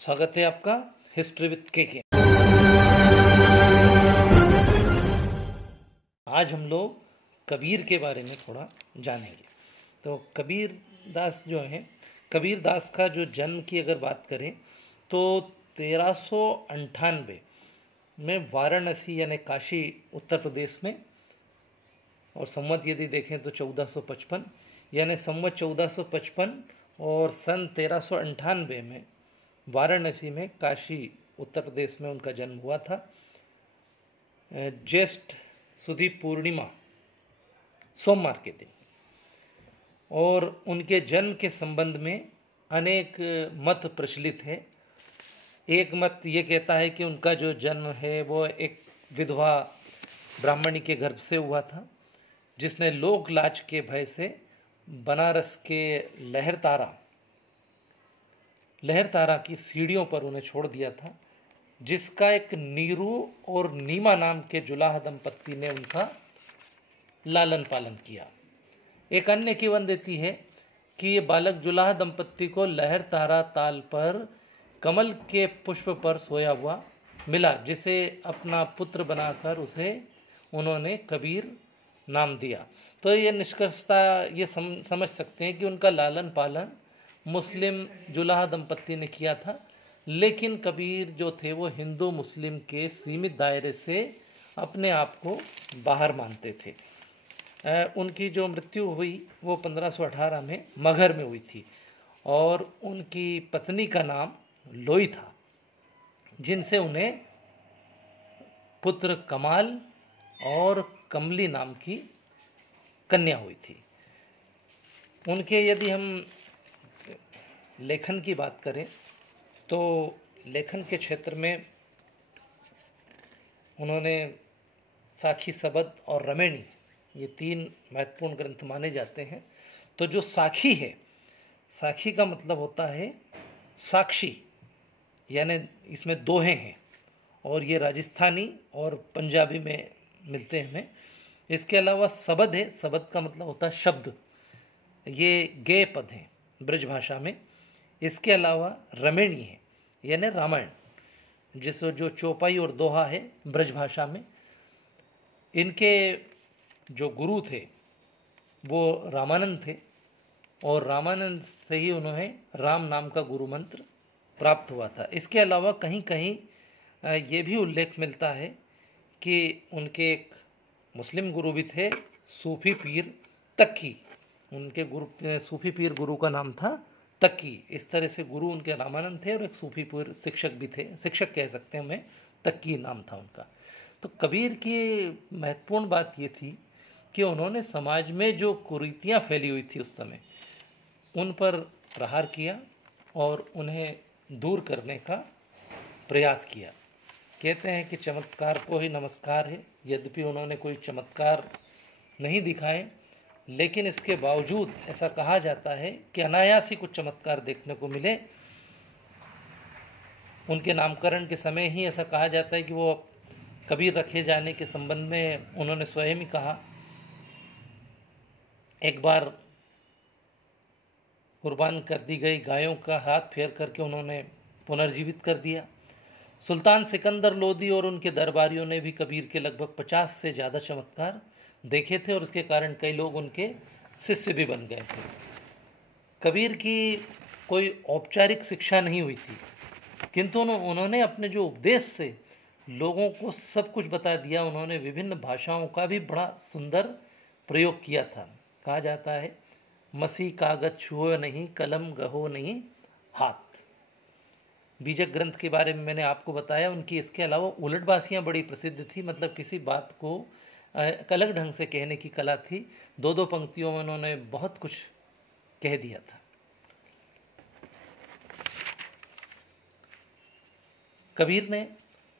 स्वागत है आपका हिस्ट्री विद के। आज हम लोग कबीर के बारे में थोड़ा जानेंगे। तो कबीर दास जो हैं, कबीर दास का जो जन्म की अगर बात करें तो 1398 में वाराणसी यानी काशी उत्तर प्रदेश में, और संवत यदि देखें तो 1455 यानी संवत 1455 और सन 1398 में वाराणसी में काशी उत्तर प्रदेश में उनका जन्म हुआ था। ज्येष्ठ सुदी पूर्णिमा सोमवार के दिन। और उनके जन्म के संबंध में अनेक मत प्रचलित है। एक मत ये कहता है कि उनका जो जन्म है वो एक विधवा ब्राह्मणी के गर्भ से हुआ था, जिसने लोक लाज के भय से बनारस के लहरतारा की सीढ़ियों पर उन्हें छोड़ दिया था, जिसका एक नीरू और नीमा नाम के जुलाह दंपत्ति ने उनका लालन पालन किया। एक अन्य किंवदंती है कि ये बालक जुलाह दंपत्ति को लहरतारा ताल पर कमल के पुष्प पर सोया हुआ मिला, जिसे अपना पुत्र बनाकर उसे उन्होंने कबीर नाम दिया। तो ये निष्कर्षता ये समझ सकते हैं कि उनका लालन पालन मुस्लिम जुलाह दंपत्ति ने किया था, लेकिन कबीर जो थे वो हिंदू मुस्लिम के सीमित दायरे से अपने आप को बाहर मानते थे। उनकी जो मृत्यु हुई वो 1518 में मगहर में हुई थी, और उनकी पत्नी का नाम लोई था, जिनसे उन्हें पुत्र कमाल और कमली नाम की कन्या हुई थी। उनके यदि हम लेखन की बात करें तो लेखन के क्षेत्र में उन्होंने साखी सबद और रमेणी, ये तीन महत्वपूर्ण ग्रंथ माने जाते हैं। तो जो साखी है, साखी का मतलब होता है साक्षी, यानी इसमें दोहे हैं, और ये राजस्थानी और पंजाबी में मिलते हैं हमें। इसके अलावा सबद है, सबद का मतलब होता है शब्द, ये गेय पद हैं ब्रज भाषा में। इसके अलावा रमेणी है यानी रामायण, जिसमें जो चौपाई और दोहा है ब्रज भाषा में। इनके जो गुरु थे वो रामानंद थे, और रामानंद से ही उन्हें राम नाम का गुरु मंत्र प्राप्त हुआ था। इसके अलावा कहीं कहीं ये भी उल्लेख मिलता है कि उनके एक मुस्लिम गुरु भी थे, सूफी पीर तक्की। उनके गुरु सूफी पीर गुरु का नाम था तक्की। इस तरह से गुरु उनके रामानंद थे, और एक सूफी पीर शिक्षक भी थे, शिक्षक कह सकते हैं हमें, तक्की नाम था उनका। तो कबीर की महत्वपूर्ण बात ये थी कि उन्होंने समाज में जो कुरीतियाँ फैली हुई थी उस समय, उन पर प्रहार किया और उन्हें दूर करने का प्रयास किया। कहते हैं कि चमत्कार को ही नमस्कार है। यद्यपि उन्होंने कोई चमत्कार नहीं दिखाए, लेकिन इसके बावजूद ऐसा कहा जाता है कि अनायास ही कुछ चमत्कार देखने को मिले। उनके नामकरण के समय ही ऐसा कहा जाता है कि वो कबीर रखे जाने के संबंध में उन्होंने स्वयं ही कहा। एक बार कुर्बान कर दी गई गायों का हाथ फेर करके उन्होंने पुनर्जीवित कर दिया। सुल्तान सिकंदर लोदी और उनके दरबारियों ने भी कबीर के लगभग 50 से ज़्यादा चमत्कार देखे थे, और उसके कारण कई लोग उनके शिष्य भी बन गए थे। कबीर की कोई औपचारिक शिक्षा नहीं हुई थी, किंतु उन्होंने अपने जो उपदेश से लोगों को सब कुछ बता दिया। उन्होंने विभिन्न भाषाओं का भी बड़ा सुंदर प्रयोग किया था। कहा जाता है, मसी कागज छुओ नहीं, कलम गहो नहीं हाथ। बीजक ग्रंथ के बारे में मैंने आपको बताया। उनकी इसके अलावा उलटबासियाँ बड़ी प्रसिद्ध थी, मतलब किसी बात को अलग ढंग से कहने की कला थी। दो दो पंक्तियों में उन्होंने बहुत कुछ कह दिया था। कबीर ने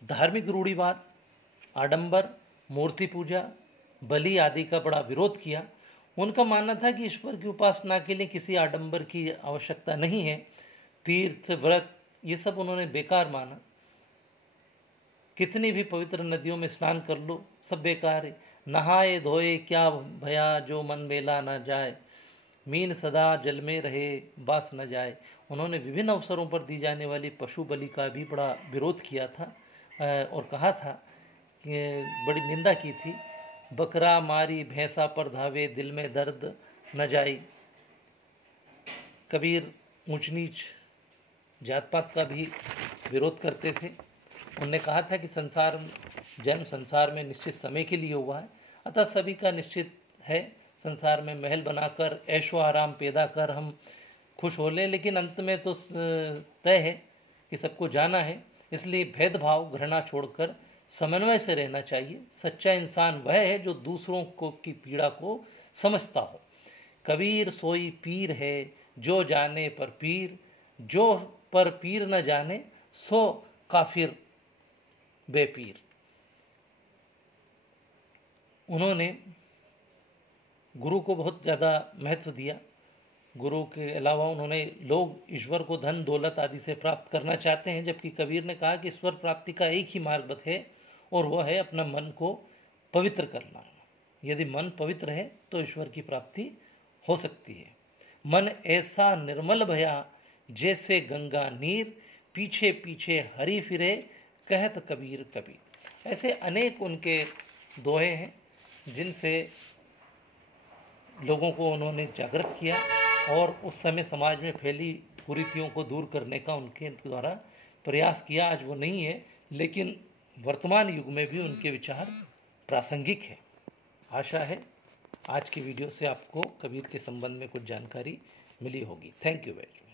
धार्मिक रूढ़िवाद, आडंबर, मूर्ति पूजा, बलि आदि का बड़ा विरोध किया। उनका मानना था कि ईश्वर की उपासना के लिए किसी आडंबर की आवश्यकता नहीं है। तीर्थ, व्रत, ये सब उन्होंने बेकार माना। कितनी भी पवित्र नदियों में स्नान कर लो, सब बेकार है। नहाए धोए क्या भया, जो मन मेला ना जाए। मीन सदा जल में रहे बास न जाए। उन्होंने विभिन्न अवसरों पर दी जाने वाली पशु बलि का भी बड़ा विरोध किया था और कहा था कि बड़ी निंदा की थी। बकरा मारी भैंसा पर धावे, दिल में दर्द न जाई। कबीर ऊंच नीच जात पात का भी विरोध करते थे। उन्होंने कहा था कि जन्म संसार में निश्चित समय के लिए हुआ है, अतः सभी का निश्चित है संसार में महल बनाकर ऐशो आराम पैदा कर हम खुश हो लें, लेकिन अंत में तो तय है कि सबको जाना है। इसलिए भेदभाव घृणा छोड़कर समन्वय से रहना चाहिए। सच्चा इंसान वह है जो दूसरों को की पीड़ा को समझता हो। कबीर सोई पीर है जो जाने पर पीर, जो पर पीर न जाने सो काफिर बेपीर। उन्होंने गुरु को बहुत ज़्यादा महत्व दिया। गुरु के अलावा उन्होंने लोग ईश्वर को धन दौलत आदि से प्राप्त करना चाहते हैं, जबकि कबीर ने कहा कि ईश्वर प्राप्ति का एक ही मार्ग है और वह है अपना मन को पवित्र करना। यदि मन पवित्र है तो ईश्वर की प्राप्ति हो सकती है। मन ऐसा निर्मल भया जैसे गंगा नीर, पीछे पीछे हरि फिरे कहत कबीर कबीर। ऐसे अनेक उनके दोहे हैं जिनसे लोगों को उन्होंने जागृत किया और उस समय समाज में फैली कुरीतियों को दूर करने का उनके द्वारा प्रयास किया। आज वो नहीं है, लेकिन वर्तमान युग में भी उनके विचार प्रासंगिक है। आशा है आज की वीडियो से आपको कबीर के संबंध में कुछ जानकारी मिली होगी। Thank you very much.